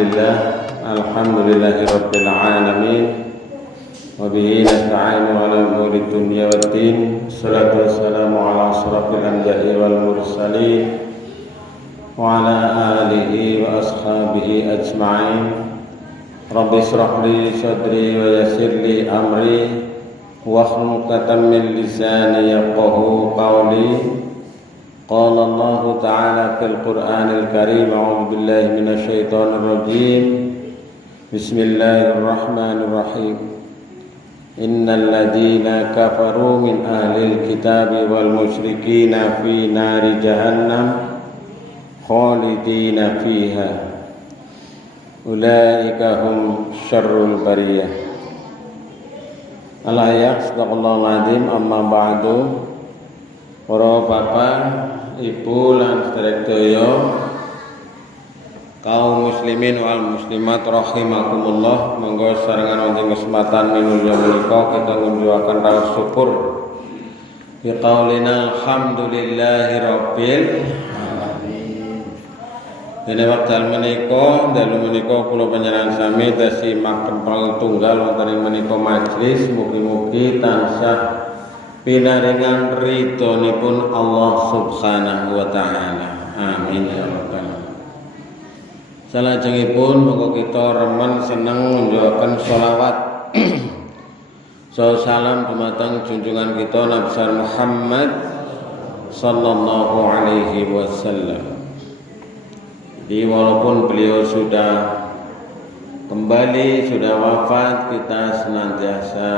Alhamdulillahirabbil alamin wa bihi nasta'inu ala umuri dunya waddin. Shalatu wassalamu ala asyrafil anbiya'i wal mursalin wa ala alihi wa ashabihi ajma'in. Rabbi shrah li sadri wa yassir li amri wahlul 'uqdatam min lisani yafqahu qawli. Qala Allah Ta'ala fil Qur'anil Karim. A'udzu billahi minasy syaithanir rajim. Bismillahirrahmanirrahim. Innal ladzina kafaru min ahlil kitabi wal musyrikina fi nari jahannam khalidina fiha. Ulaika hum syarrul bariyah. Al-ayat sadaqallahul azim. Amma ba'du. Para bapak, ibu lan sedherek kaum muslimin wal muslimat rahimakumullah, monggo sarengan wonten kesempatan minulya menika kita ngunjukaken rawuh syukur bi qaulina alhamdulillahi rabbil alamin. Dene wekdal menika dalu menika kula panjenengan sami tasimak kempal tunggal wonten ing menika majelis, mugi-mugi tansah pinaringan ridhonipun Allah Subhanahu wa taala. Amin ya rabbal alamin. Salajengipun monggo kita remen seneng ngunjukaken selawat salam dumateng junjungan kita Nabi besar Muhammad sallallahu alaihi wasallam. Jadi walaupun beliau sudah kembali, sudah wafat, kita senantiasa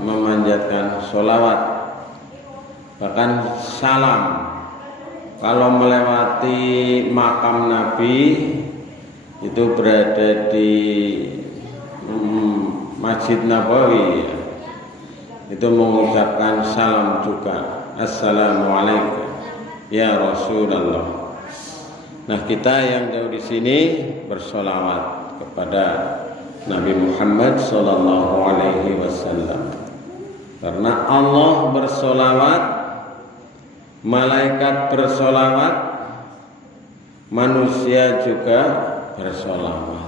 memanjatkan sholawat, bahkan salam. Kalau melewati makam Nabi itu berada di Masjid Nabawi, itu mengucapkan salam juga. Assalamualaikum ya Rasulullah. Nah, kita yang jauh di sini bersolawat kepada Nabi Muhammad sallallahu alaihi wasallam. Karena Allah bersolawat, malaikat bersolawat, manusia juga bersolawat.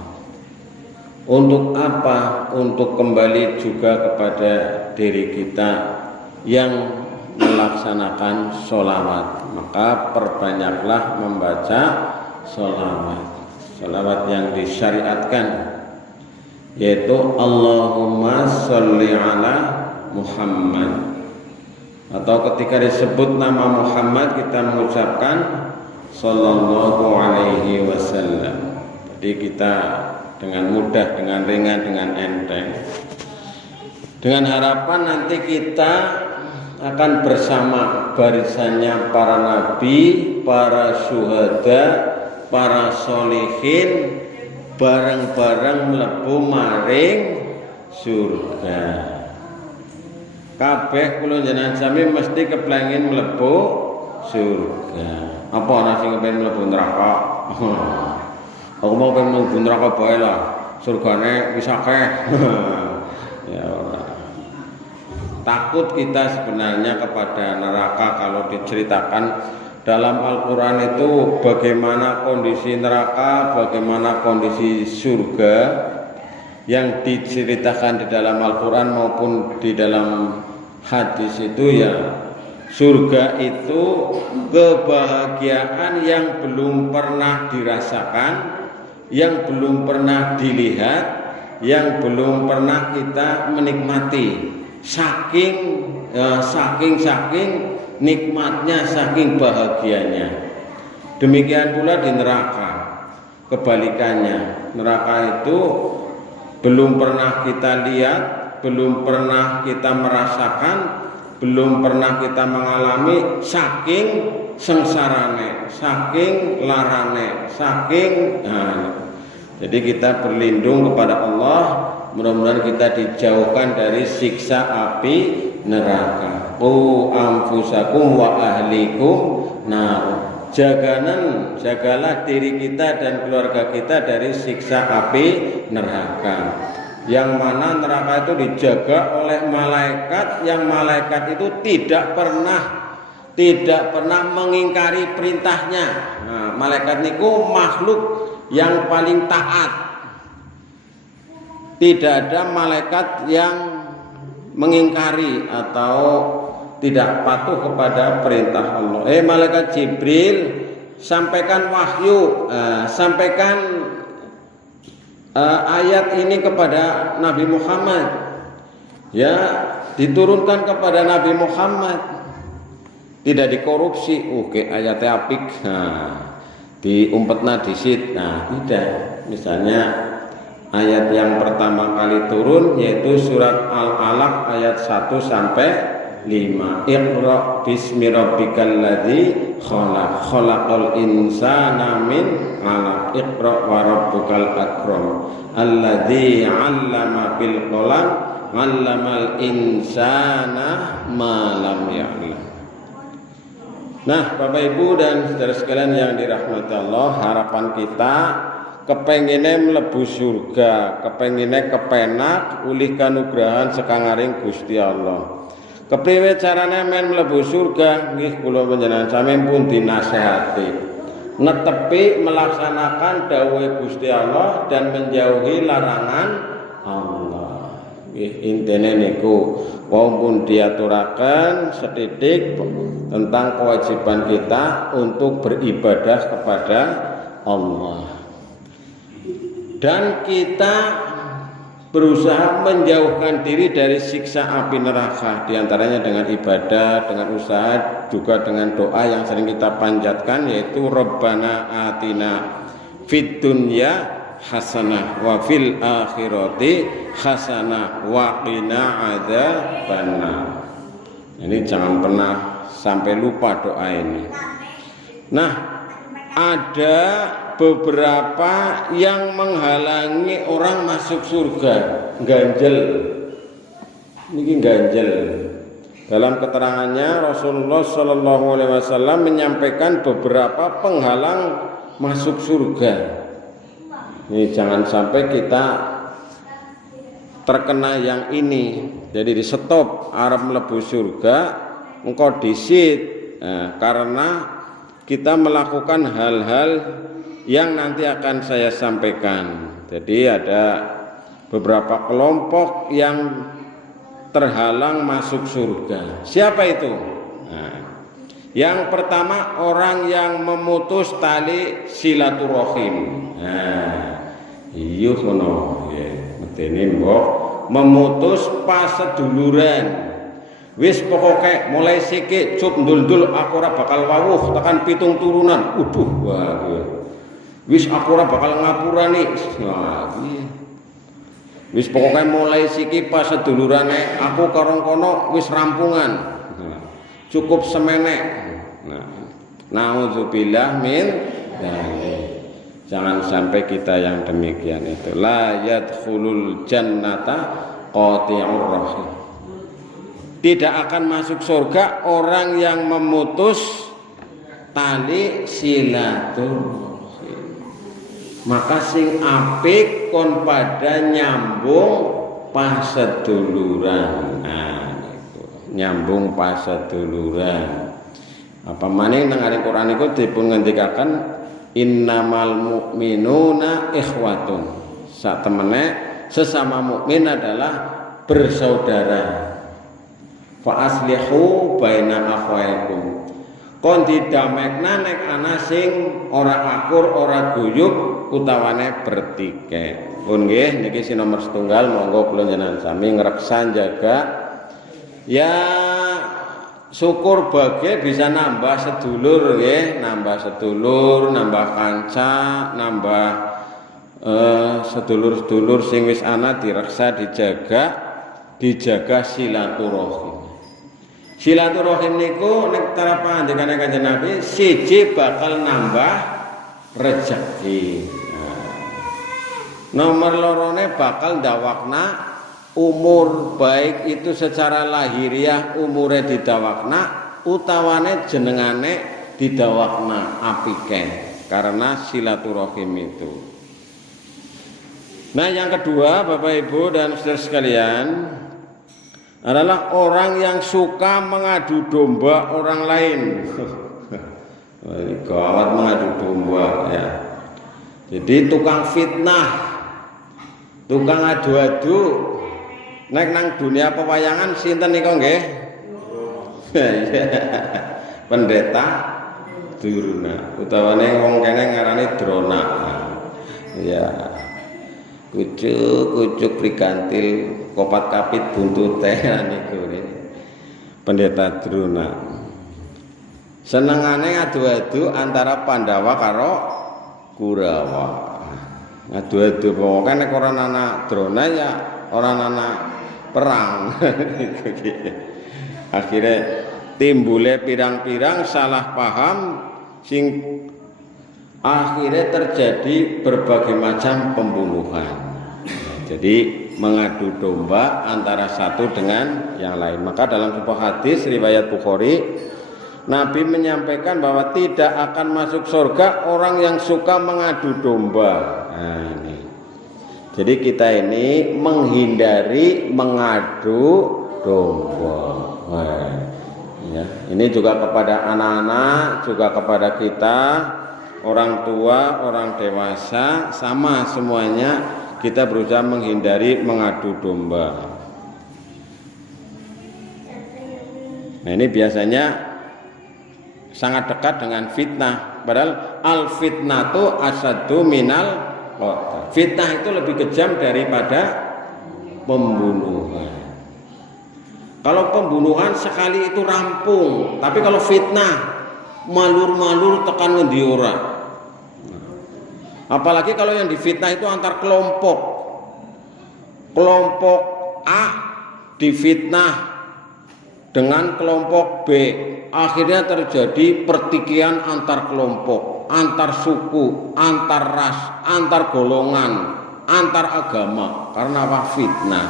Untuk apa? Untuk kembali juga kepada diri kita yang melaksanakan solawat. Maka perbanyaklah membaca solawat. Solawat yang disyariatkan, yaitu Allahumma sholli ala Muhammad, atau ketika disebut nama Muhammad kita mengucapkan sallallahu alaihi wasallam. Jadi kita dengan mudah, dengan ringan, dengan enteng, dengan harapan nanti kita akan bersama barisannya para nabi, para syuhada, para sholihin, bareng-bareng mlebu maring surga. Kabeh kula jenengan sami mesti kepengin mlebu surga. Apa ana sing kepengin mlebu neraka? Aku mau pengen mlebu neraka bae lah. Surgane wis akeh. Ya ora. Takut kita sebenarnya kepada neraka kalau diceritakan dalam Al-Quran itu bagaimana kondisi neraka, bagaimana kondisi surga yang diceritakan di dalam Al-Quran maupun di dalam hadis itu. Ya, surga itu kebahagiaan yang belum pernah dirasakan, yang belum pernah dilihat, yang belum pernah kita menikmati. Saking nikmatnya, saking bahagianya. Demikian pula di neraka, kebalikannya. Neraka itu belum pernah kita lihat, belum pernah kita merasakan, belum pernah kita mengalami, saking sengsarane, saking larane, saking jadi kita berlindung kepada Allah, mudah-mudahan kita dijauhkan dari siksa api neraka. Qu anfusakum wa ahlikum nar. Jagalah diri kita dan keluarga kita dari siksa api neraka. Yang mana neraka itu dijaga oleh malaikat, yang malaikat itu tidak pernah mengingkari perintahnya. Nah, malaikat niku makhluk yang paling taat. Tidak ada malaikat yang mengingkari atau tidak patuh kepada perintah Allah. Malaikat Jibril, sampaikan wahyu, sampaikan ayat ini kepada Nabi Muhammad. Ya, diturunkan kepada Nabi Muhammad. Tidak dikorupsi. Oke, ayatnya apik. Diumpetna disit. Tidak. Misalnya ayat yang pertama kali turun yaitu surat Al-Alaq ayat 1 sampai 5. Iqra bismi rabbikal ladzi khalaq, khalaqal insana min 'alaq, iqra wa rabbukal akram, alladzi 'allama bil qalam, 'allamal insana ma lam ya'lam. Nah, Bapak Ibu dan saudara sekalian yang dirahmati Allah, harapan kita kepengine mlebu surga, kepengine kepenak ulih kanugrahan sekangaring Gusti Allah. Kepriwe carane men mlebu surga? Nggih kula panjenengan sami pun dinasehati. Netepi melaksanakan dawuh Gusti Allah dan menjauhi larangan Allah. Nggih intine niku walaupun diaturakan setitik tentang kewajiban kita untuk beribadah kepada Allah. Dan kita berusaha menjauhkan diri dari siksa api neraka, diantaranya dengan ibadah, dengan usaha, juga dengan doa yang sering kita panjatkan, yaitu Rabbana atina fid dunya hasanah wa fil akhirati hasanah wa qina adzabannar. Ini jangan pernah sampai lupa doa ini. Nah, ada beberapa yang menghalangi orang masuk surga, ganjel. Ini ganjel. Dalam keterangannya Rasulullah Shallallahu Alaihi Wasallam menyampaikan beberapa penghalang masuk surga. Ini jangan sampai kita terkena yang ini. Jadi di stop arep mlebu surga, engkau disit, karena kita melakukan hal-hal yang nanti akan saya sampaikan. Jadi ada beberapa kelompok yang terhalang masuk surga. Siapa itu? Yang pertama orang yang memutus tali silaturahim. Iya ngono, medene mbok memutus paseduluran. Wis pokoke mulai sikik cup ndul-ndul aku ora bakal wawuh tekan 7 turunan. Wah, wis aku ora bakal ngapurani. Wis pokoke mulai siki pas sedulurane aku karo kono wis rampungan. Cukup semenek. Nauzubillah min dzalik. Jangan sampai kita yang demikian itu. La yadkhulul jannata qati'ur rahim. Tidak akan masuk surga orang yang memutus tali silaturahim. Maka sing apik kon pada nyambung paseduluran. Nyambung paseduluran. Apa maning nang Al-Qur'an iku dipun ngendikaken innamal mu'minuna ikhwatun. Satemene sesama mukmin adalah bersaudara. Fa aslihu baina akhwaikum. Kon didamekna nek ana sing ora akur, ora guyub utawane bertikai. Pun nggih niki si nomor setunggal monggo kula njenengan sami ngreksan jaga. Ya syukur bagai bisa nambah sedulur nggih, nambah sedulur, nambah kanca, nambah sedulur-sedulur sing wis ana direksa dijaga silaturahim. Silaturahim niku nek cara panjenengane Kanjeng Nabi siji bakal nambah rezeki. Nomor lorone bakal ndawakna umur, baik itu secara lahiriah umure didawakna utawane jenengane didawakna apike karena silaturahim itu. Nah, yang kedua Bapak Ibu dan saudara sekalian adalah orang yang suka mengadu domba orang lain. Gawat mengadu domba ya. Jadi tukang fitnah, tukang adu-adu, nek nang dunia pewayangan sinten nika nggih? Pendeta Durna, utawane wong kene ngarani Drona. Ya. Kucuk prikantil kopat kapit buntute niku Pendeta Drona. Senengane adu-adu antara Pandawa karo Kurawa. Adu-adu pokoke nek ora ana Drona ya ora ana perang. Akhirnya timbule pirang-pirang salah paham sing akhirnya terjadi berbagai macam pembunuhan. Jadi mengadu domba antara satu dengan yang lain. Maka dalam sebuah hadis riwayat Bukhari, Nabi menyampaikan bahwa tidak akan masuk surga orang yang suka mengadu domba. Nah, ini. Jadi kita ini menghindari mengadu domba. Nah, ya. Ini juga kepada anak-anak, juga kepada kita, orang tua, orang dewasa, sama semuanya kita berusaha menghindari mengadu domba. Nah, ini biasanya sangat dekat dengan fitnah. Padahal al-fitnatu asyaddu minal qatl. Fitnah itu lebih kejam daripada pembunuhan. Kalau pembunuhan sekali itu rampung, tapi kalau fitnah malur-malur tekan ngendi ora. Apalagi kalau yang difitnah itu antar kelompok. Kelompok A difitnah dengan kelompok B, akhirnya terjadi pertikaian antar kelompok, antar suku, antar ras, antar golongan, antar agama, karena apa? Fitnah.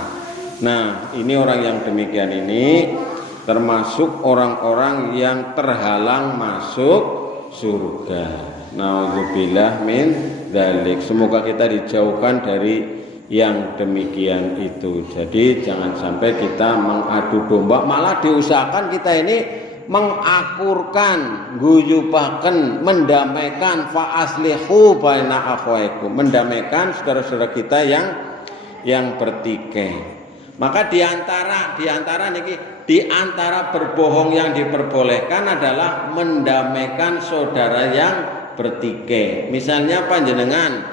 Nah, ini orang yang demikian ini termasuk orang-orang yang terhalang masuk surga. Nauzubillah min dzalik. Semoga kita dijauhkan dari yang demikian itu. Jadi jangan sampai kita mengadu domba, malah diusahakan kita ini mengakurkan, guyubaken, mendamaikan, fa aslihu baina akhwaikum, mendamaikan saudara-saudara kita yang bertikai. Maka diantara berbohong yang diperbolehkan adalah mendamaikan saudara yang bertikai. Misalnya panjenengan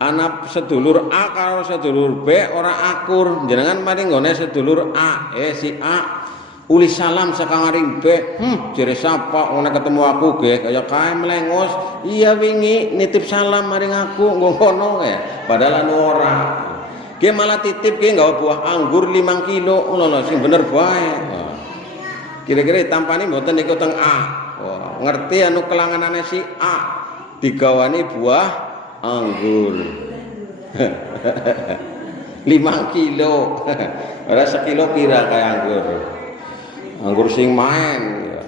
anak sedulur A karo sedulur B ora akur, jenengan mari nggone sedulur A, si A uli salam sakang aring B, jere sapa ora ketemu aku ge kaya kae melengos, iya wingi nitip salam maring aku ngono ya, padahal anu ora. Ge malah titip ge nggawa buah anggur 5 kilo, ngono sing bener bae. Kira-kira tampani mboten niku teng A. Ngerti anu kelanganane si A digawani buah anggur 5 kilo. Ora sekilo pira kae anggur sing main ya.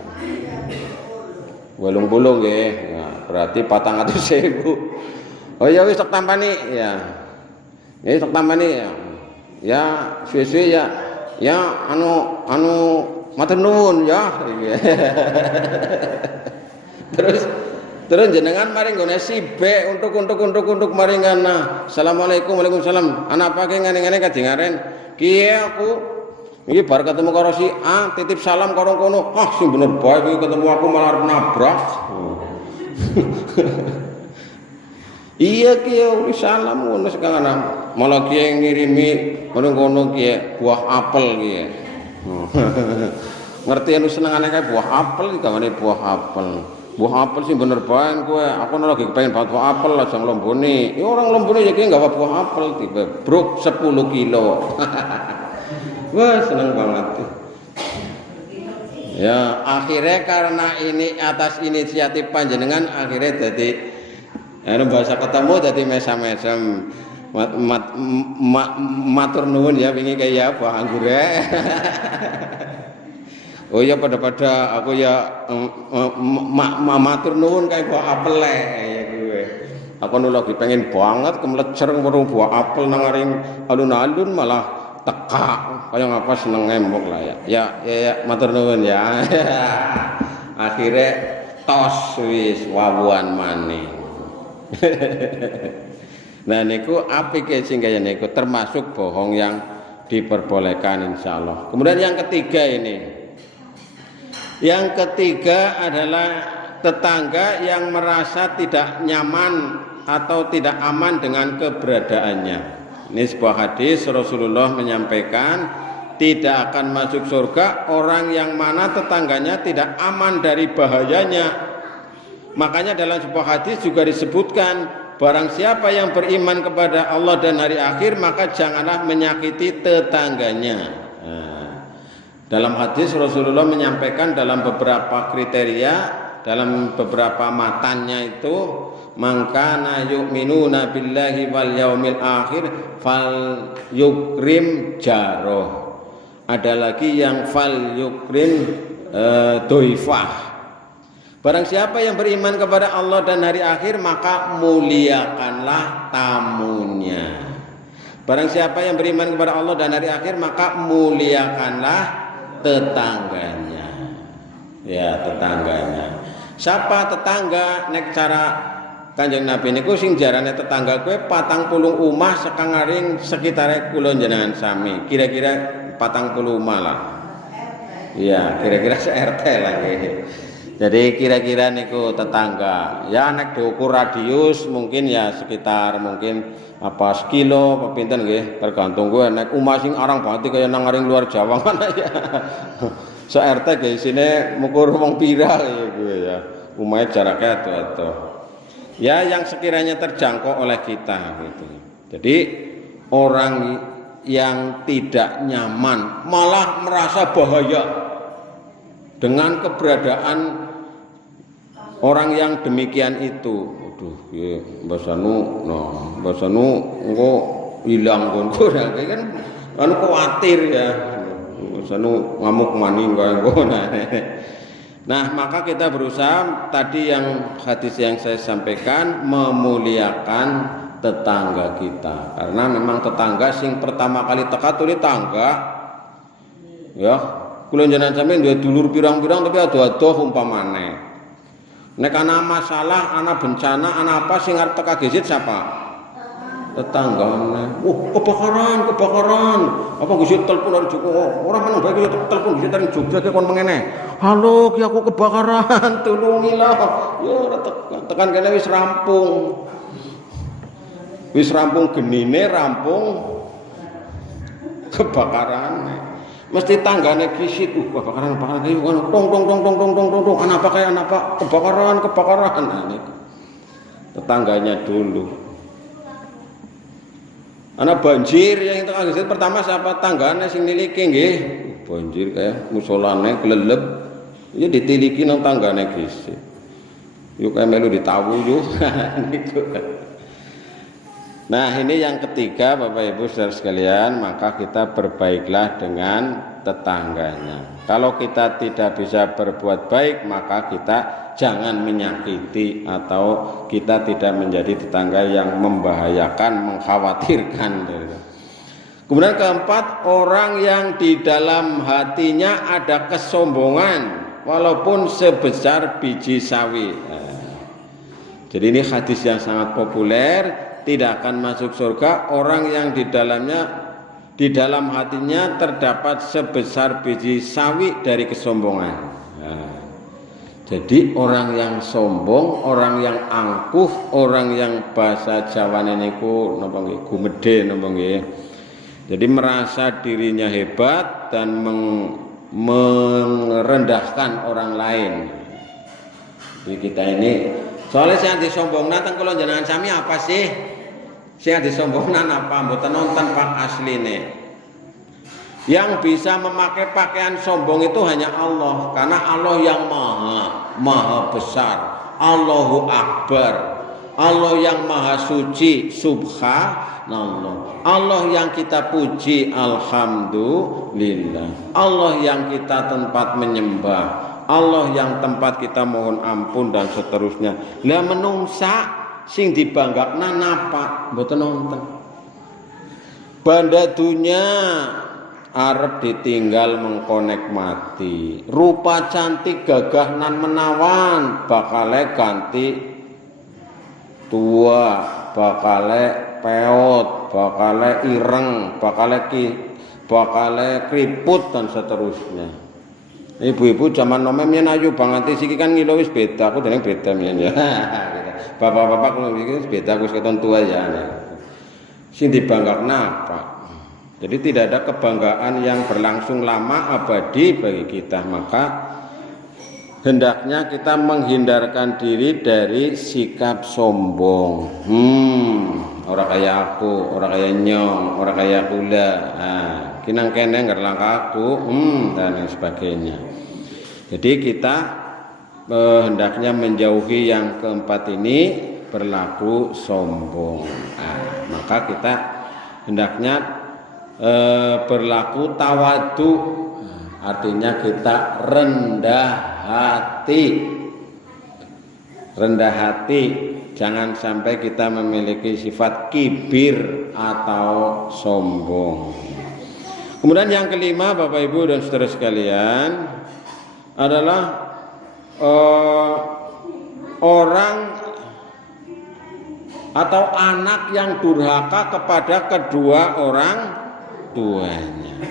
80 nggih. Nah, berarti 400.000. Oh ya wis tak tampani ya. Ya tak tampani ya. Ya suwe-suwe ya. Ya anu matur nuwun ya. Terus jenengan mari nggone si B untuk maringana. Assalamualaikum, waalaikumsalam. Anak apa ki ngene-ngene kadingaren. Kiye aku iki bar ketemu karo si A titip salam karo kono. Ah sing bener bae iki ketemu aku malah arep nabrak. Iya kiye salam ngono sekarang malah kiye ngirimi kono kiye buah apel kiye. Ngerti anu senengane kae buah apel gawane buah apel. Buah apel sih bener bae kowe. Aku lagi pengen banget buah apel aja nglombone. Ya orang nglombone ya ki nggawa buah apel tiba bruk 10 kilo. Wah, seneng banget. Ya, akhirnya karena ini atas inisiatif panjenengan akhirnya jadi bahasa ketemu jadi mesam-mesam matur nuwun ya wingi kaya buah anggur ya. Oh ya pada aku ya matur nuwun kayak buah apel ya gue. Aku nu lagi pengen banget kemlecer ngurung buah apel nang aring alun-alun malah teka kaya ngapa seneng ngembok lah ya. Ya matur nuwun ya. Akhirnya tos wis wawuan maning. Nah niku apik sing kaya niku termasuk bohong yang diperbolehkan insyaallah. Kemudian yang ketiga ini. Yang ketiga adalah tetangga yang merasa tidak nyaman atau tidak aman dengan keberadaannya. Ini sebuah hadis Rasulullah menyampaikan tidak akan masuk surga orang yang mana tetangganya tidak aman dari bahayanya. Makanya dalam sebuah hadis juga disebutkan barang siapa yang beriman kepada Allah dan hari akhir maka janganlah menyakiti tetangganya. Nah, dalam hadis Rasulullah menyampaikan dalam beberapa kriteria, dalam beberapa matanya itu mangkana yu'minuna billahi wal yaumil akhir fal yukrim jaroh. Ada lagi yang fal yukrim doifah. Barang siapa yang beriman kepada Allah dan hari akhir maka muliakanlah tamunya. Barang siapa yang beriman kepada Allah dan hari akhir maka muliakanlah tetangganya. Ya, tetangganya. Siapa tetangga nek cara Kanjeng Nabi niku sing jarane tetangga kowe 40 omah sekangaring sekitare kula jenengan sami. Kira-kira 40 omah lah. Iya, kira-kira se-RT lagi. Jadi kira-kira niku tetangga. Ya nek diukur radius mungkin ya sekitar mungkin apa sekilo apa pinten nggih, tergantung gue nek omah sing arang banget kaya nang ngaring luar Jawa mana ya. Se-RT ge isine mukur wong pira ya gue ya. Omahe jaraknya ado-ado. Ya yang sekiranya terjangkau oleh kita gitu. Jadi orang yang tidak nyaman malah merasa bahaya dengan keberadaan orang yang demikian itu. Waduh, ya basanu, nah basanu engko hilang kon kan anu kuatir ya. Basanu ngamuk maning engko. Nah, maka kita berusaha tadi yang hadis yang saya sampaikan memuliakan tetangga kita. Karena memang tetangga sing pertama kali teka tuli tangga. Ya, kula jenengan sampeyan duwe dulur pirang-pirang tapi ado-ado umpamane. Nek ana masalah, ana bencana, ana apa sing arep teka gesit siapa? Tetanggane. Kebakaran. Apa gesit telepon dari Joko? Ora meneng bae telepon gesit dari Jogja ki kon mengene. Halo, ki aku kebakaran, tulungilah. Ya tekan kene wis rampung. Wis rampung genine, rampung kebakaran. Mesti tanggane kisit, kebakaran iki tong ana apa kebakaran. Nah, niku. Tetangganya dulu. Ana banjir yang itu agak pertama siapa tanggane sing niliki nggih. Banjir kaya musolane kelelep. Ya ditiliki nang tanggane gesit. Yo kaya melu ditawu yo. Nah, ini yang ketiga Bapak Ibu Saudara sekalian, maka kita berbaiklah dengan tetangganya. Kalau kita tidak bisa berbuat baik, maka kita jangan menyakiti atau kita tidak menjadi tetangga yang membahayakan, mengkhawatirkan. Kemudian keempat, orang yang di dalam hatinya ada kesombongan walaupun sebesar biji sawi. Jadi ini hadis yang sangat populer, tidak akan masuk surga orang yang di dalam hatinya terdapat sebesar biji sawi dari kesombongan. Jadi orang yang sombong, orang yang angkuh, orang yang bahasa Jawane niku napa nggih gumedhe napa nggih. Jadi merasa dirinya hebat dan merendahkan orang lain. Jadi kita ini soalnya saya disombongna teng kula jenengan sami apa sih? Saya disombongna apa mboten nonton Pak asline. Yang bisa memakai pakaian sombong itu hanya Allah, karena Allah yang maha besar, Allahu Akbar, Allah yang maha suci, subhanallah, Allah yang kita puji, alhamdulillah, Allah yang kita tempat menyembah, Allah yang tempat kita mohon ampun dan seterusnya. Lah menungsa sing dibanggakna napa mboten nonton. Banda dunya arep ditinggal mengkonek mati. Rupa cantik gagah nan menawan bakale ganti tua, bakale peot, bakale ireng, bakale keriput dan seterusnya. Ibu-ibu zaman nom yen ayu banget iki kan ngilo wis beda, aku dereng beda yen ya. Bapak-bapak kalau iki beda aku keton tua ya. Sing dibanggakna apa? Jadi tidak ada kebanggaan yang berlangsung lama abadi bagi kita, maka hendaknya kita menghindarkan diri dari sikap sombong. Orang kayak aku, orang kayak nyong, orang kayak kula. Kinang kene ngerlang aku, dan lain sebagainya. Jadi kita hendaknya menjauhi yang keempat ini, berlaku sombong. Maka kita hendaknya berlaku tawadu, artinya kita rendah hati, jangan sampai kita memiliki sifat kibir atau sombong. Kemudian yang kelima, Bapak Ibu dan saudara sekalian, adalah orang atau anak yang durhaka kepada kedua orang tuanya.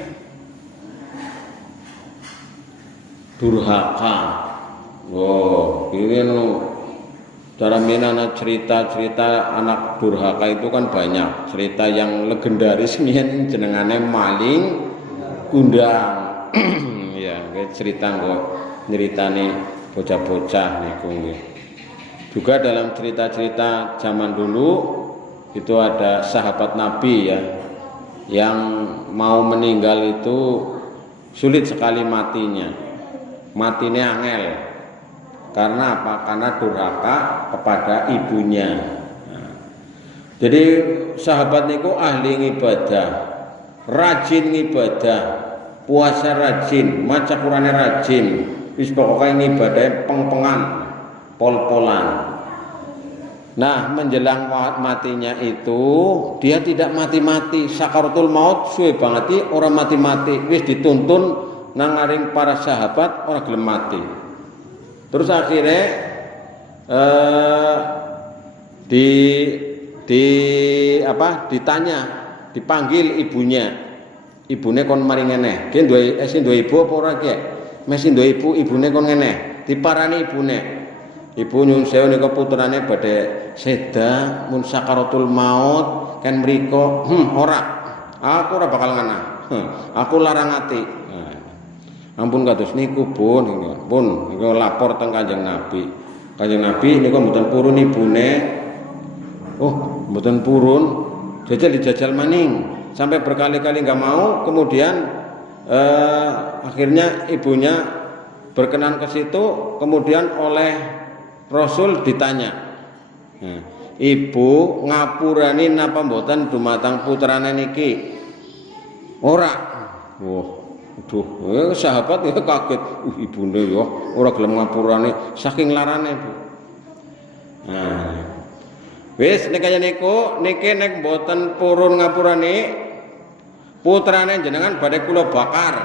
Durhaka. Ini cara minana cerita-cerita anak durhaka itu kan banyak. Cerita yang legendaris mien jenengane maling kundang. Ya, cerita kok nyeritane bocah-bocah niku nggih. Juga dalam cerita-cerita zaman dulu itu ada sahabat Nabi ya, yang mau meninggal itu sulit sekali matinya angel. Karena apa? Karena durhaka kepada ibunya. Jadi sahabat niku ahli ibadah, rajin ibadah, puasa rajin, maca Qur'ane rajin, wis pokoke ibadah peng-pengan, pol-polan. Nah, menjelang matinya itu dia tidak mati-mati, sakaratul maut suwe banget orang mati-mati, wis dituntun nang ngaring para sahabat orang gelem mati. Terus akhirnya ditanya, dipanggil ibunya. Ibune kon mari ngene. Ki duwe ibu apa ora ki? Mesti duwe ibu, ibune kon ngene. Diparani ibune. Ibu nyuwun sewu nika putrane badhe seda mun sakaratul maut kan mriko. Ora. Aku ora bakal ngana. Aku larang ati. Ampun kados niku pun niku lapor teng Kanjeng Nabi. Kanjeng Nabi niku mboten purun ibune. Oh, mboten purun. Dijajal maning sampai berkali-kali enggak mau, kemudian akhirnya ibunya berkenan ke situ, kemudian oleh Rasul ditanya. Ibu ngapurani napa mboten dumateng putrane niki? Ora. Aduh, sahabat ya kaget. Ibune ya ora gelem ngapurane saking larane, Bu. Wis nek kaya niku niki nek mboten purun ngapurane putrane jenengan badhe kula bakar.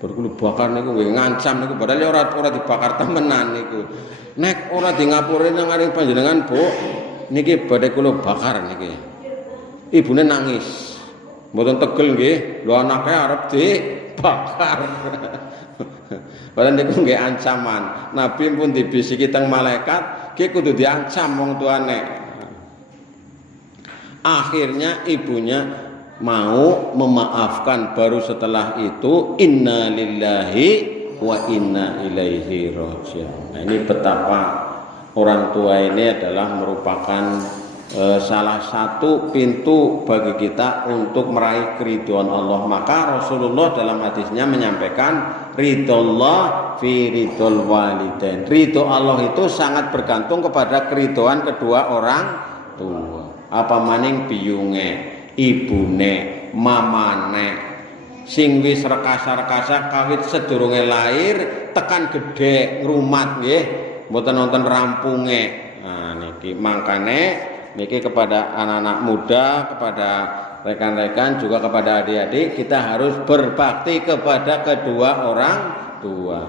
Bar kula bakar niku nggih ngancam niku padahal ora dibakar temenan niku. Nek ora di ngapurane nang aring panjenengan, Bu, niki badhe kula bakar niki. Ibune nangis. Mboten tegel nggih, lho anake arep dibakar. Padahal niku nggih ancaman. Nabi pun dibisiki teng malaikat, ki kudu diancam wong tuane. Akhirnya ibunya mau memaafkan, baru setelah itu inna lillahi wa inna ilaihi raji'un. Nah, ini betapa orang tua ini adalah merupakan salah satu pintu bagi kita untuk meraih keridhaan Allah. Maka Rasulullah dalam hadisnya menyampaikan ridhollah fi ridhol walidain. Ridho Allah itu sangat bergantung kepada keridhaan kedua orang tua. Apa maning biyunge, ibune, mamane, sing wis rekasa-rekasa kawit sedurunge lair tekan gedhe ngrumat nggih, mboten wonten rampunge. Nah niki mangkane niki kepada anak-anak muda, kepada rekan-rekan, juga kepada adik-adik, kita harus berbakti kepada kedua orang tua.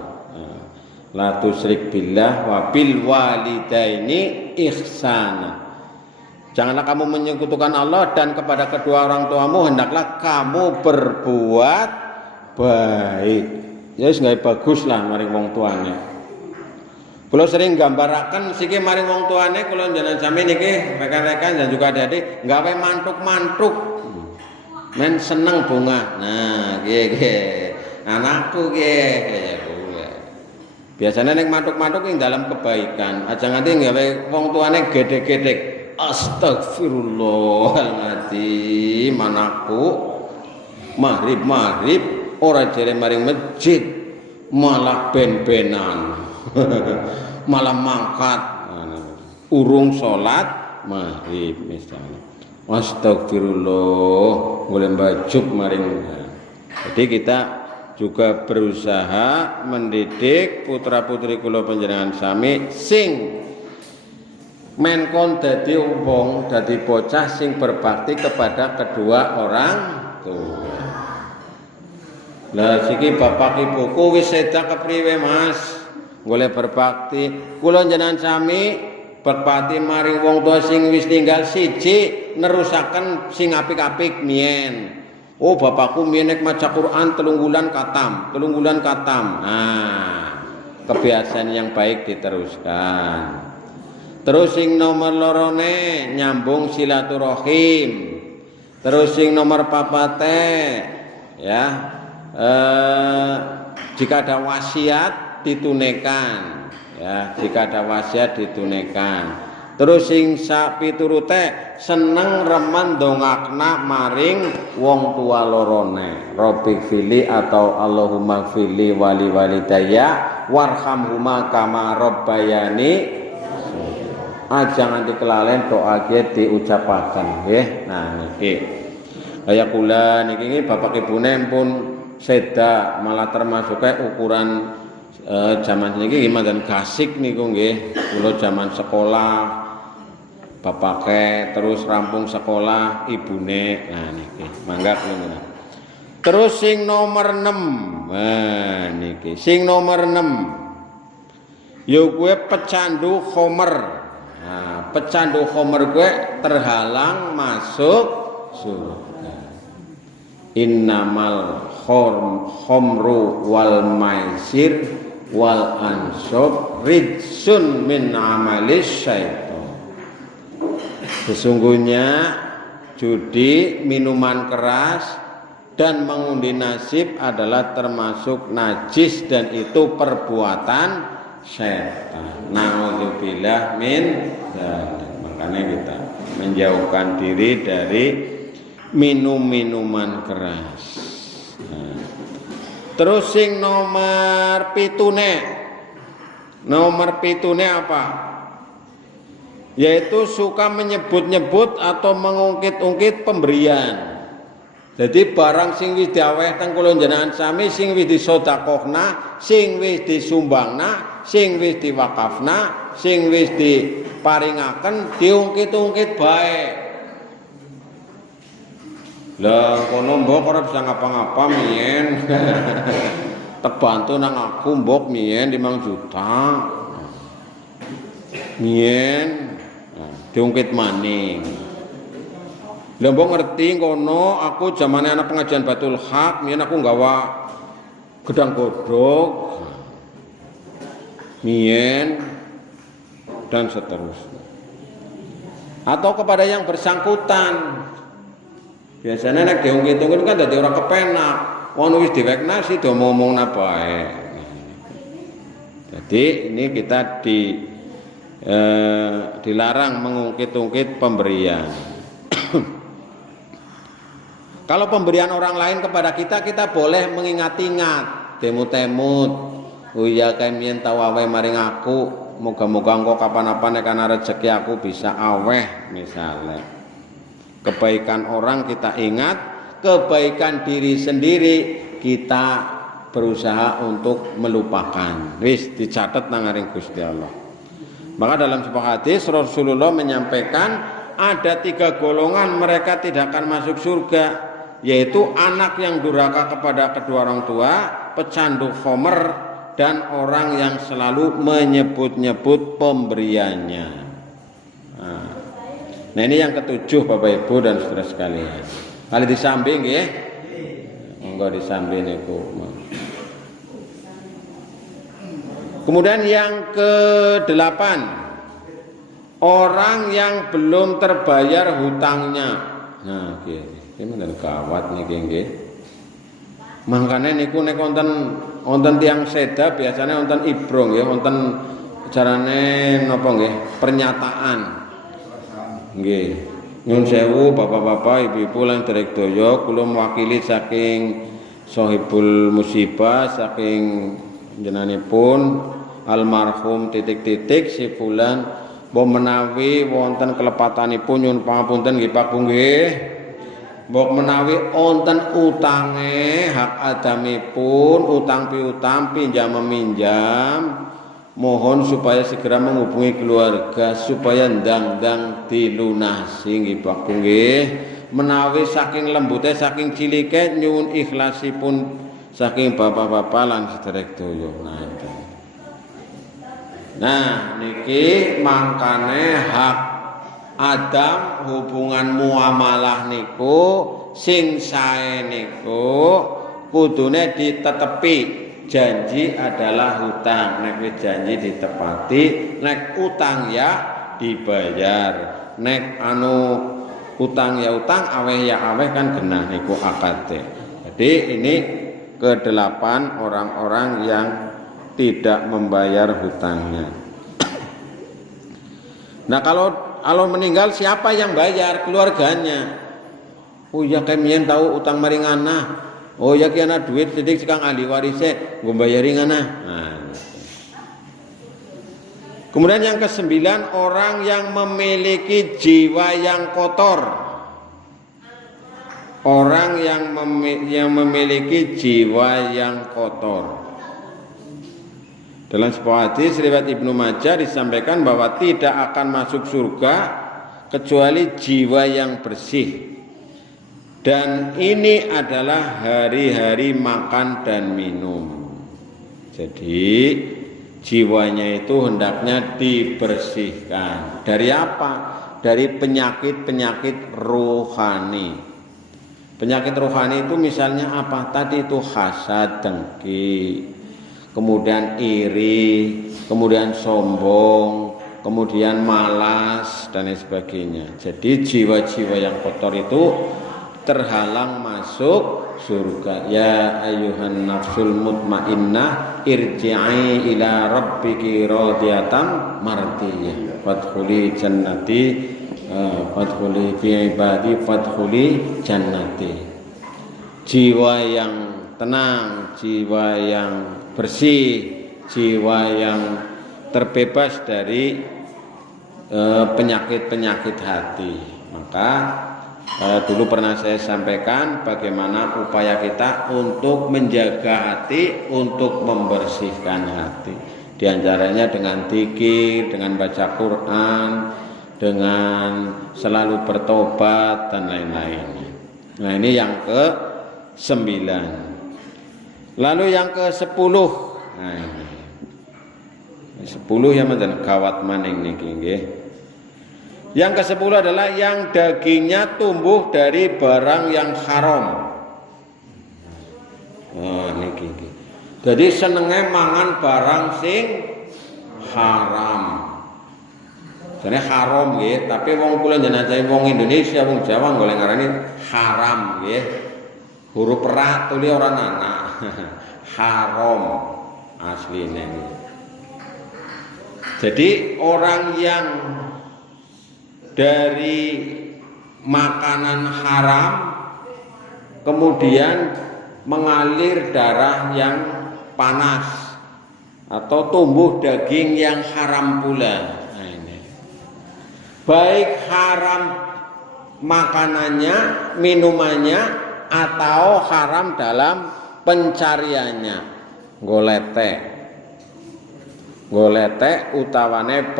La tusyrik billah wa bil walidaini ihsana. Janganlah kamu menyekutukan Allah dan kepada kedua orang tuamu hendaklah kamu berbuat baik. Ya wis gawe bagus lah maring wong tuane. Kula sering gambaraken siki maring wong tuane kula njenengan sami niki rekan-rekan dan juga adik-adik gawe mantuk-mantuk. Men seneng bunga. Nah, nggih. Anakku nggih. Biasanya nek mantuk-mantuk ing dalam kebaikan. Aja nganti gawe wong tuane gedhe-gedhe. Astagfirullahaladzim, anakku maghrib ora jere maring masjid malah ben-benan. Malah mangkat urung salat maghrib misalnya. Astagfirullah, boleh bajuk maring. Jadi kita juga berusaha mendidik putra-putri kula panjenengan sami sing menkon dadi wong dadi bocah sing berbakti kepada kedua orang tua. Lah siki bapak ibuku wis sedak kepriwe Mas? Golek berbakti. Kula njenengan sami berbakti maring wong tua sing wis tinggal siji nerusaken sing apik-apik mien. Oh bapakku mien nek maca Quran 3 bulan katam. Nah, kebiasaan yang baik diteruskan. Terus sing nomor lorone nyambung silaturahim. Terus sing nomor papate ya jika ada wasiat ditunaikan ya, jika ada wasiat ditunaikan. Terus sing sapiturute seneng remen dongakna maring wong tua lorone. Rabbik fili atau Allahumma fili wali walidayya warhamhuma kama rabbayani. Jangan dikelalen doa ge diucapaken nggih. Nah niki. Kaya kula niki bapak ibune pun seda malah termasuk ukuran zaman niki gimana gasik niku nggih. Kula zaman sekolah bapake terus rampung sekolah ibune. Nah niki mangga kula. Terus sing nomor 6. Nah niki sing nomor 6 yo kuwi pecandu khomer. Nah, pecandu khomer gue terhalang masuk surga. Innamal khomru wal maisir wal ansab rijsun min amalis syaitan. Sesungguhnya judi, minuman keras dan mengundi nasib adalah termasuk najis dan itu perbuatan syaitan. Na'udzubillah min dzalik. Makanya kita menjauhkan diri dari minum-minuman keras. Nah. Terus sing nomor pitune. Nomor pitune apa? Yaitu suka menyebut-nyebut atau mengungkit-ungkit pemberian. Jadi barang sing wis diaweh teng kula njenengan sami sing wis disedekahna, sing wis disumbangna, sing wis diwakafna, sing wis diparingaken diungkit-ungkit bae. Lah kono mbok ora bisa ngapa-ngapa mien. Tek bantu nang aku mbok mien 5 juta. Mien diungkit maning. Lah mbok ngerti kono aku zamane anak pengajian Batul Haq, mien aku nggawa gedang godhog. Mien dan seterusnya. Atau kepada yang bersangkutan. Biasanya nek diungkit-ungkit kan dadi ora kepenak. Wong wis diwekna sih do ngomongna bae. Jadi ini kita dilarang mengungkit-ungkit pemberian. Kalau pemberian orang lain kepada kita, kita boleh mengingat-ingat, temut-temut. Oh iya kemien tau aweh maring aku, moga-moga engko kapan-kapan nek ana rezeki aku bisa aweh misalnya. Kebaikan orang kita ingat, kebaikan diri sendiri kita berusaha untuk melupakan. Wis dicatat nang ngaring Gusti Allah. Maka dalam sebuah hadis Rasulullah menyampaikan ada 3 golongan mereka tidak akan masuk surga, yaitu anak yang durhaka kepada kedua orang tua, pecandu khomer, dan orang yang selalu menyebut-nyebut pemberiannya. Nah ini yang ketujuh Bapak Ibu dan saudara sekalian. Kali disambi nggih? Monggo disambi niku. Kemudian yang ke-8, orang yang belum terbayar hutangnya. Nah, iki men gawat niki nggih. Mangkane niku nek wonten tiyang seda biasanya wonten ibrong ya, wonten carane napa nggih? Pernyataan. Nggih. Nyun sewu Bapak-bapak, Ibu-ibu lan derek daya, kula mewakili saking Sohibul Musibah saking jenenganipun almarhum titik-titik si fulan mbok menawi wonten kelepatanipun nyuwun pangapunten nggih Pak nggih. Mbok menawi wonten utange hak adamipun, utang piutang, pinjam meminjam, mohon supaya segera menghubungi keluarga supaya ndang-ndang dilunasi nggih Pak nggih. Menawi saking lembute saking cilike nyuwun ikhlasipun saking bapak-bapak lan sederek daya. Nah niki mangkane hak adam hubungan muamalah niku sing sae niku kudune ditetepi. Janji adalah hutang, nek janji ditepati, nek utang ya dibayar, nek utang ya utang, aweh ya aweh kan genah niku akate. Jadi ini ke-8 orang-orang yang tidak membayar hutangnya. Nah kalau meninggal siapa yang bayar? Keluarganya. Oh ya kemien tahu utang maringana. Oh ya kiana duit sedikit sekang ahli warisnya gue bayari ngana. Kemudian yang ke-9 orang yang memiliki jiwa yang kotor. Orang yang memiliki jiwa yang kotor. Dalam sebuah hadis riwayat Ibnu Majah disampaikan bahwa tidak akan masuk surga kecuali jiwa yang bersih. Dan ini adalah hari-hari makan dan minum. Jadi jiwanya itu hendaknya dibersihkan. Dari apa? Dari penyakit-penyakit rohani. Penyakit rohani itu misalnya apa? Tadi itu hasad, dengki, kemudian iri, kemudian sombong, kemudian malas dan lain sebagainya. Jadi jiwa-jiwa yang kotor itu terhalang masuk surga. Ya ayyuhan nafsul mutmainnah irji'i ila rabbiki radiyatan mardiyah fadkhuli jannati fadkhuli fi ibadi fadkhuli jannati. Jiwa yang tenang, jiwa yang bersih, jiwa yang terbebas dari penyakit-penyakit hati. Maka dulu pernah saya sampaikan bagaimana upaya kita untuk menjaga hati, untuk membersihkan hati. Di antaranya dengan zikir, dengan baca Quran, dengan selalu bertobat dan lain-lain. Nah ini yang ke-9. Lalu yang ke-10. Nah ini 10 ya manten gawat maning niki nggih. Yang ke-10 adalah yang dagingnya tumbuh dari barang yang haram. Nah, niki. Jadi senenge mangan barang sing haram. Jane haram nggih, tapi wong kula jenengan wong Indonesia, wong Jawa golek ngarani haram nggih. Huruf ra tuli ora anak. Haram asline nggih. Jadi orang yang dari makanan haram kemudian mengalir darah yang panas atau tumbuh daging yang haram pula. Nah, ini. Baik haram makanannya, minumannya atau haram dalam pencariannya. Golete utawane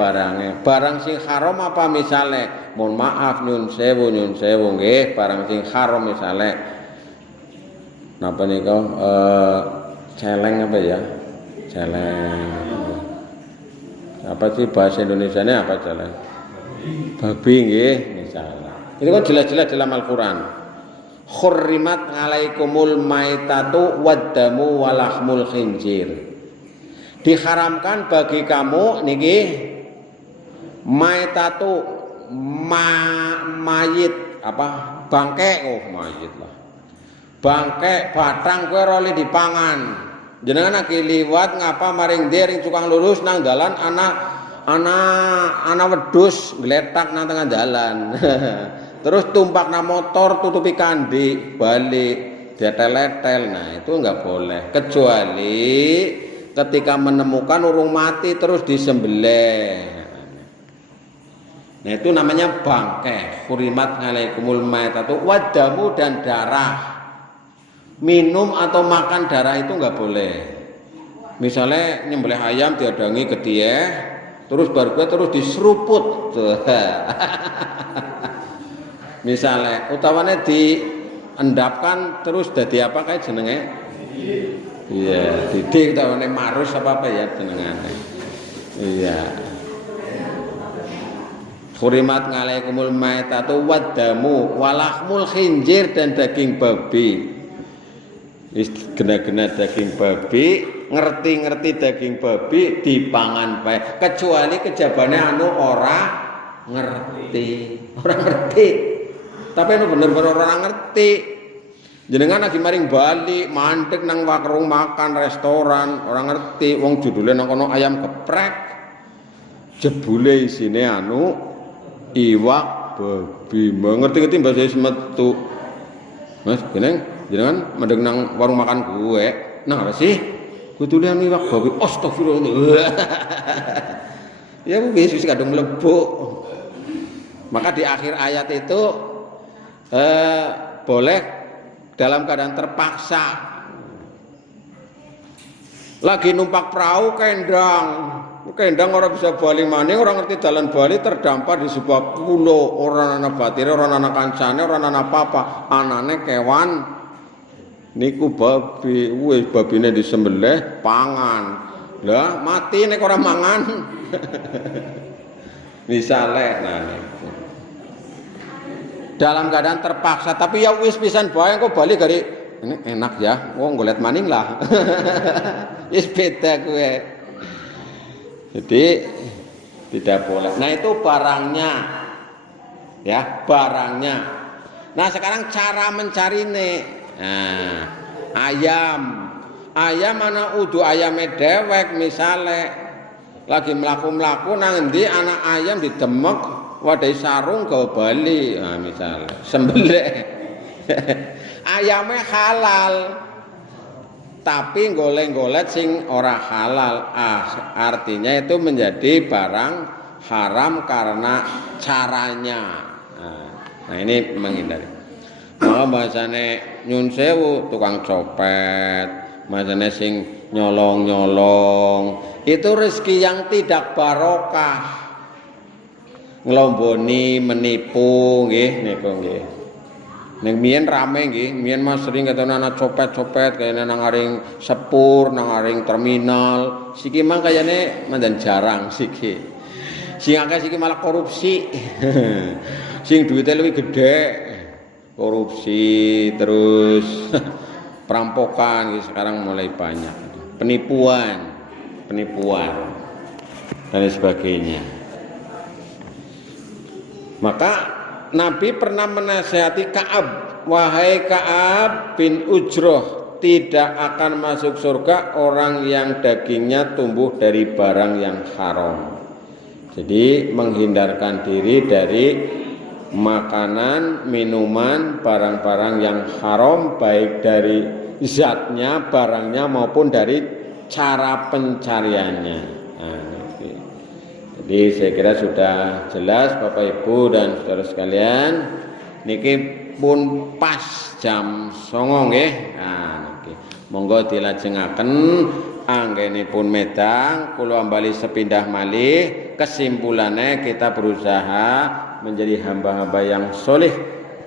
barang sing haram apa misale mohon maaf nyun sewu nggih barang sing haram misale napa nika celeng apa ya Celeng. Apa sih bahasa Indonesianya apa celeng? Babi nggih, misalnya. Ini kan jelas-jelas dalam Al-Qur'an. Hurrimat 'alaikumul maitatu waddamu walahmul khinzir. Diharamkan bagi kamu niki maitatu mayit apa bangke mayit lah. Bangke batang kowe ora dipangan. Jenengan lagi liwat ngapa maring dering tukang lurus nang dalan ana wedhus gletak nang tengah dalan. Terus tumpak nang motor tutupi kandi balik dietel-etel. Nah, itu enggak boleh kecuali ketika menemukan urung mati terus disembelih. Nah, itu namanya bangke. Hurimat 'alaikumul maitatu wadamu dan darah. Minum atau makan darah itu enggak boleh. Misalnya nyembelih ayam diadangi ketieh, terus baru terus diseruput. Misalnya utawane diendapkan terus dadi apa kayak jenenge? Iya, didik utawane marus apa ya jenengane. Iya. Hurimat 'alaikumul maitatu waddamu walahmul khinzir dan daging babi. Gena-gena daging babi, ngerti-ngerti daging babi dipangan bae. Kecuali kejabane anu ora ngerti. Tapi anu bener-bener ora ngerti. Jenengan lagi maring bali, mandek nang warung makan restoran, ora ngerti wong judule nang kono ayam geprek. Jebule isine anu iwak babi. Ngerti-ngerti bahasa metu. Mas, jenengan mandek nang warung makan gue. Nah, apa sih? Kudune anu iwak babi. Astagfirullah. Ya wis kadung mlebu. Maka di akhir ayat itu boleh dalam keadaan terpaksa. Lagi numpak perahu kendang orang bisa bali maning, orang ngerti jalan bali terdampar di sebuah pulau, orang ana batire, orang ana kancane, orang ana apa-apa, anane kewan niku babi, wis babine disembelih pangan. Lah mati nek ora mangan. Misale nah niku. Dalam keadaan terpaksa, tapi ya wis pisan bae kok bali gari ini enak ya, wong golet maning lah. Wis beda kowe. Jadi tidak boleh. Nah, itu barangnya. Ya, barangnya. Nah, sekarang cara mencarinya. Nah, ayam. Ayam mana udu ayame dewek misale lagi mlaku-mlaku nang endi anak ayam didemek wadai sarung gawe bali. Nah, misale sembelih. Ayame halal. Tapi golek-golek sing ora halal, artinya itu menjadi barang haram karena caranya. Nah ini menghindari. Maka bahasane nyun sewu tukang copet, bahasane sing nyolong-nyolong, itu rezeki yang tidak barokah. Nglomboni, menipu, nggih niku nggih. Neng mien rame nggih, mien mas sering ketemu anak copet-copet kayaknya nang aring sepur, nang aring terminal. Siki mang kayaknya mandan jarang siki. Sing akeh siki malah korupsi. Sing duitnya lebih gede, korupsi terus perampokan gitu, sekarang mulai banyak. Penipuan dan sebagainya. Maka Nabi pernah menasihati Ka'ab, wahai Ka'ab bin Ujroh, tidak akan masuk surga orang yang dagingnya tumbuh dari barang yang haram. Jadi menghindarkan diri dari makanan, minuman, barang-barang yang haram, baik dari zatnya, barangnya maupun dari cara pencariannya. Jadi saya kira sudah jelas Bapak Ibu dan saudara sekalian. Niki pun pas jam 09.00 nggih. Nah niki monggo dilajengaken anggenipun medang kula ambali sepindah malih. Kesimpulannya kita berusaha menjadi hamba-hamba yang soleh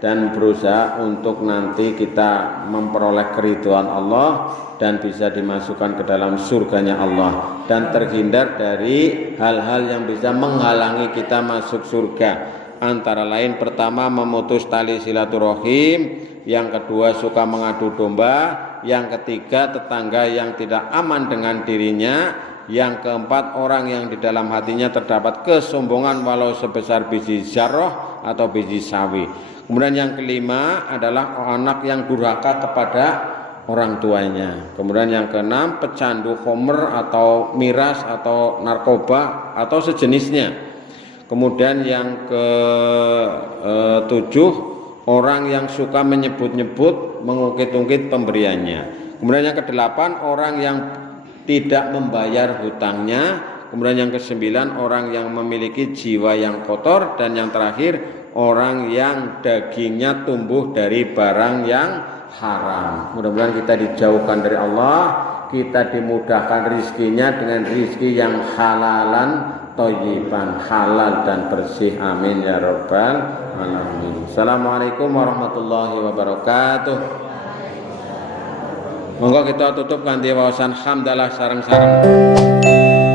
dan berusaha untuk nanti kita memperoleh keridhaan Allah dan bisa dimasukkan ke dalam surganya Allah dan terhindar dari hal-hal yang bisa menghalangi kita masuk surga, antara lain pertama memutus tali silaturahim, yang kedua suka mengadu domba, yang ketiga tetangga yang tidak aman dengan dirinya, yang keempat orang yang di dalam hatinya terdapat kesombongan walau sebesar biji zarrah atau biji sawi. Kemudian yang kelima adalah anak yang durhaka kepada orang tuanya. Kemudian yang keenam pecandu khamr atau miras atau narkoba atau sejenisnya. Kemudian yang ketujuh orang yang suka menyebut-nyebut, mengungkit-ungkit pemberiannya. Kemudian yang kedelapan orang yang tidak membayar hutangnya. Kemudian yang kesembilan orang yang memiliki jiwa yang kotor. Dan yang terakhir orang yang dagingnya tumbuh dari barang yang haram. Mudah-mudahan kita dijauhkan dari Allah, kita dimudahkan rizkinya dengan rizki yang halalan thayyiban, halal dan bersih. Amin ya rabbal alamin. Assalamualaikum warahmatullahi wabarakatuh. Monggo kita tutup kanthi wawasan hamdalah sareng-sareng.